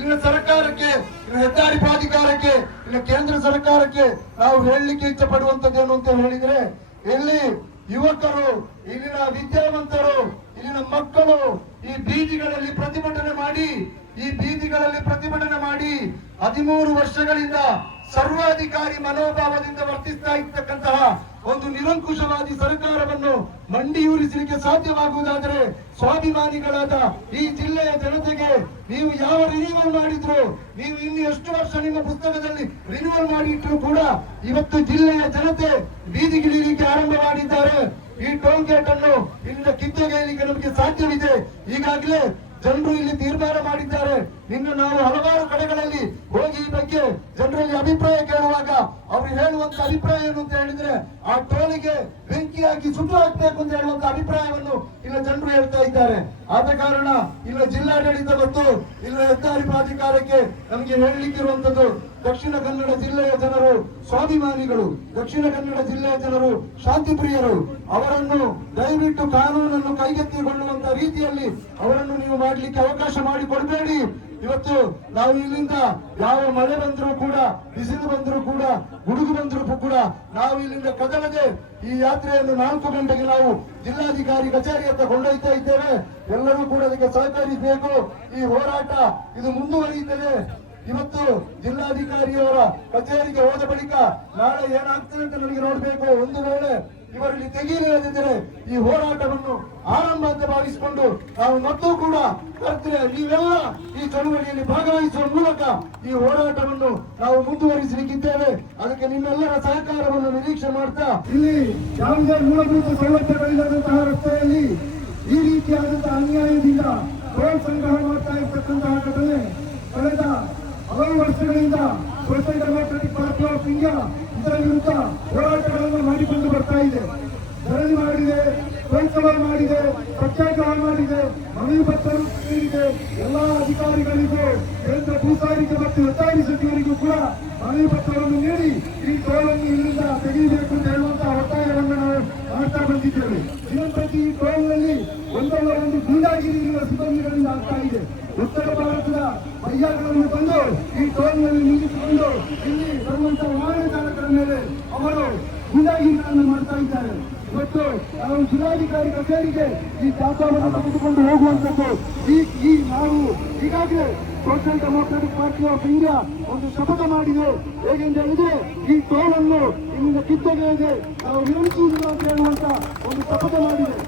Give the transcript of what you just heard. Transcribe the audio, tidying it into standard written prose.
ಇಲ್ಲಿನ ಸರ್ಕಾರಕ್ಕೆ, ಇಲ್ಲಿನ ಹೆದ್ದಾರಿ ಪ್ರಾಧಿಕಾರಕ್ಕೆ, ಇಲ್ಲಿನ ಕೇಂದ್ರ ಸರ್ಕಾರಕ್ಕೆ ನಾವು ಹೇಳಲಿಕ್ಕೆ ಇಚ್ಛೆ ಪಡುವಂತದ್ದೇನು ಅಂತ ಹೇಳಿದ್ರೆ, ಇಲ್ಲಿ ಯುವಕರು, ಇಲ್ಲಿನ ವಿದ್ಯಾವಂತರು, ಇಲ್ಲಿನ ಮಕ್ಕಳು ಈ ಬೀದಿಗಳಲ್ಲಿ ಪ್ರತಿಭಟನೆ ಮಾಡಿ 13 ವರ್ಷಗಳಿಂದ ಸರ್ವಾಧಿಕಾರಿ ಮನೋಭಾವದಿಂದ ವರ್ತಿಸ್ತಾ ಇರ್ತಕ್ಕಂತಹ ಒಂದು ನಿರಂಕುಶವಾದಿ ಸರ್ಕಾರವನ್ನು ಮಂಡಿಯೂರಿಸಲಿಕ್ಕೆ ಸಾಧ್ಯವಾಗುವುದಾದರೆ ಸ್ವಾಭಿಮಾನಿಗಳಾದ ಈ ಜಿಲ್ಲೆಯ ಜನತೆಗೆ ನೀವು ಯಾವ ರಿನ್ಯೂವಲ್ ಮಾಡಿದ್ರು, ನೀವು ಇನ್ನು ಎಷ್ಟು ವರ್ಷ ನಿಮ್ಮ ಪುಸ್ತಕದಲ್ಲಿ ರಿನ್ಯೂವಲ್ ಮಾಡಿ ಇಟ್ಟರು ಕೂಡ ಇವತ್ತು ಜಿಲ್ಲೆಯ ಜನತೆ ಬೀದಿಗಿಳಿಯಲಿಕ್ಕೆ ಆರಂಭ ಮಾಡಿದ್ದಾರೆ. ಈ ಟೋಲ್ ಗೇಟ್ ಅನ್ನು ಇಲ್ಲಿಂದ ಕಿತ್ತೊಗೆಯಲಿಕ್ಕೆ ನಮಗೆ ಸಾಧ್ಯವಿದೆ. ಈಗಾಗಲೇ ಜನರು ಇಲ್ಲಿ ತೀರ್ಮಾನ ಮಾಡಿದ್ದಾರೆ. ಇನ್ನು ನಾವು ಹಲವಾರು ಕಡೆಗಳಲ್ಲಿ ಹೋಗಿ ಈ ಬಗ್ಗೆ ಜನರಲ್ಲಿ ಅಭಿಪ್ರಾಯ ಕೇಳುವಾಗ ಅವರು ಹೇಳುವಂತ ಅಭಿಪ್ರಾಯ ಏನು ಅಂತ ಹೇಳಿದ್ರೆ, ಆ ಟೋಲಿಗೆ ಬೆಂಕಿ ಹಾಕಿ ಸುಟ್ಟು ಹಾಕ್ಬೇಕು ಅಂತ ಹೇಳುವಂತ ಅಭಿಪ್ರಾಯವನ್ನು ಇಲ್ಲ ಜನರು ಹೇಳ್ತಾ ಇದ್ದಾರೆ. ಆದ ಕಾರಣ ಇಲ್ಲ ಜಿಲ್ಲಾಡಳಿತ ಮತ್ತು ಇಲ್ಲ ಹೆದ್ದಾರಿ ಪ್ರಾಧಿಕಾರಕ್ಕೆ ನಮಗೆ ಹೇಳಲಿಕ್ಕಿರುವಂತದ್ದು, ದಕ್ಷಿಣ ಕನ್ನಡ ಜಿಲ್ಲೆಯ ಜನರು ಸ್ವಾಭಿಮಾನಿಗಳು, ದಕ್ಷಿಣ ಕನ್ನಡ ಜಿಲ್ಲೆಯ ಜನರು ಶಾಂತಿ ಪ್ರಿಯರು. ಅವರನ್ನು ದಯವಿಟ್ಟು ಕಾನೂನನ್ನು ಕೈಗೆತ್ತಿಕೊಳ್ಳುವಂತ ರೀತಿಯಲ್ಲಿ ಅವರನ್ನು ನೀವು ಮಾಡಲಿಕ್ಕೆ ಅವಕಾಶ ಮಾಡಿಕೊಡಬೇಡಿ. ಇವತ್ತು ನಾವು ಇಲ್ಲಿಂದ ಯಾವ ಮಳೆ ಬಂದರೂ ಕೂಡ, ಬಿಸಿಲು ಬಂದರೂ ಕೂಡ, ಗುಡುಗು ಬಂದರೂ ಕೂಡ ನಾವು ಇಲ್ಲಿಂದ ಕದಲದೆ ಈ ಯಾತ್ರೆಯನ್ನು 4 ಗಂಟೆಗೆ ನಾವು ಜಿಲ್ಲಾಧಿಕಾರಿ ಕಚೇರಿಯತ್ತ ಕೊಂಡೊಯ್ತಾ ಇದ್ದೇವೆ. ಎಲ್ಲರೂ ಕೂಡ ಅದಕ್ಕೆ ಸಹಕರಿಸಬೇಕು. ಈ ಹೋರಾಟ ಇದು ಮುಂದುವರಿಯುತ್ತದೆ. ಇವತ್ತು ಜಿಲ್ಲಾಧಿಕಾರಿಯವರ ಕಚೇರಿಗೆ ಹೋದ ಬಳಿಕ ನಾಳೆ ಏನಾಗ್ತದೆ ಅಂತ ನನಗೆ ನೋಡಬೇಕು. ಒಂದು ವೇಳೆ ಇವರಲ್ಲಿ ತೆಗೆಯಲಿಲ್ಲದಿದ್ದರೆ ಈ ಹೋರಾಟವನ್ನು ಆರಂಭ ಅಂತ ಭಾವಿಸಿಕೊಂಡು ನಾವು ಮತ್ತೂ ಕೂಡ ಕರ್ತೇವೆ. ನೀವೆಲ್ಲ ಈ ಚಳುವಳಿಯಲ್ಲಿ ಭಾಗವಹಿಸುವ ಮೂಲಕ ಈ ಹೋರಾಟವನ್ನು ನಾವು ಮುಂದುವರಿಸಲಿಕ್ಕಿದ್ದೇವೆ. ಅದಕ್ಕೆ ನಿಮ್ಮೆಲ್ಲರ ಸಹಕಾರವನ್ನು ನಿರೀಕ್ಷೆ ಮಾಡ್ತಾ, ಇಲ್ಲಿ ಯಾವುದೇ ಮೂಲಭೂತ ಸೌಲಭ್ಯಗಳಿಲ್ಲದಂತಹ ರಸ್ತೆಯಲ್ಲಿ ಈ ರೀತಿಯಾದಂತಹ ಅನ್ಯಾಯದಿಂದ ಟೋಲ್ ಸಂಗ್ರಹ ಮಾಡ್ತಾ ಇರ್ತಕ್ಕಂತಹ ಘಟನೆ ಕಳೆದ ಹಲವು ವರ್ಷಗಳಿಂದ social democratic party of India ಇದರ ವಿರುದ್ಧ ಹೋರಾಟಗಳನ್ನು ಮಾಡಿಕೊಂಡು ಬರ್ತಾ ಇದೆ. ಧರಣಿ ಮಾಡಿದೆ, ಟೋಲ್ ಮಾಡಿದೆ, ಸತ್ಯಾಗ್ರಹ ಮಾಡಿದೆ, ಮನವಿ ಪತ್ರ ನೀಡಿದೆ. ಎಲ್ಲಾ ಅಧಿಕಾರಿಗಳಿಗೂ, ಕೇಂದ್ರ ಭೂ ಸಾರಿಗೆ ಮತ್ತು ಹೆದ್ದಾರಿ ಸಚಿವರಿಗೂ ಕೂಡ ಮನವಿ ಪತ್ರವನ್ನು ನೀಡಿ ಈ ಟೋಲನ್ನು ಇಲ್ಲಿಂದ ತೆಗೆಯಬೇಕು ಅಂತ ಹೇಳುವಂತಹ ಒತ್ತಾಯವನ್ನು ನಾವು ಮಾಡ್ತಾ ಬಂದಿದ್ದೇವೆ. ದಿನಂಪ್ರತಿ ಈ ಟೋಲ್ನಲ್ಲಿ ಒಂದಲ್ಲ ಒಂದು ಗೂಂಡಾಗಿರಿ ಇರುವ ಸಿಬ್ಬಂದಿಗಳಿಂದ ಆಗ್ತಾ ಇದೆ. ಉತ್ತರ ಭಾರತದ ಬಯ್ಯಾಗಳನ್ನು ತಂದು ಈ ಟೋಲ್ನಲ್ಲಿ ನಿಲ್ಲಿಸಿಕೊಂಡು ಇಲ್ಲಿ ಬರುವಂತಹ ವಾಹನ ಚಾಲಕರ ಮೇಲೆ ಅವರು ಗೂಂಡಾಗಿರಿಗಳನ್ನು ಮಾಡ್ತಾ ಇದ್ದಾರೆ. ಇವತ್ತು ನಾವು ಜಿಲ್ಲಾಧಿಕಾರಿ ಕಚೇರಿಗೆ ಈ ಜಾಥಾವನ್ನು ತೆಗೆದುಕೊಂಡು ಹೋಗುವಂಥದ್ದು. ಈ ನಾವು ಈಗಾಗಲೇ social democratic party of India ಒಂದು ಶಪಥ ಮಾಡಿದೆ. ಹೇಗೆಂದು ಹೇಳಿದ್ರೆ, ಈ ಟೋಲ್ ಅನ್ನು ಇಲ್ಲಿಂದ ಕಿತ್ತೊಗೆಯದೆ ನಾವು ವಿರಮಿಸುವುದಿಲ್ಲ ಅಂತ ಹೇಳುವಂತ ಒಂದು ಶಪಥ ಮಾಡಿದೆ.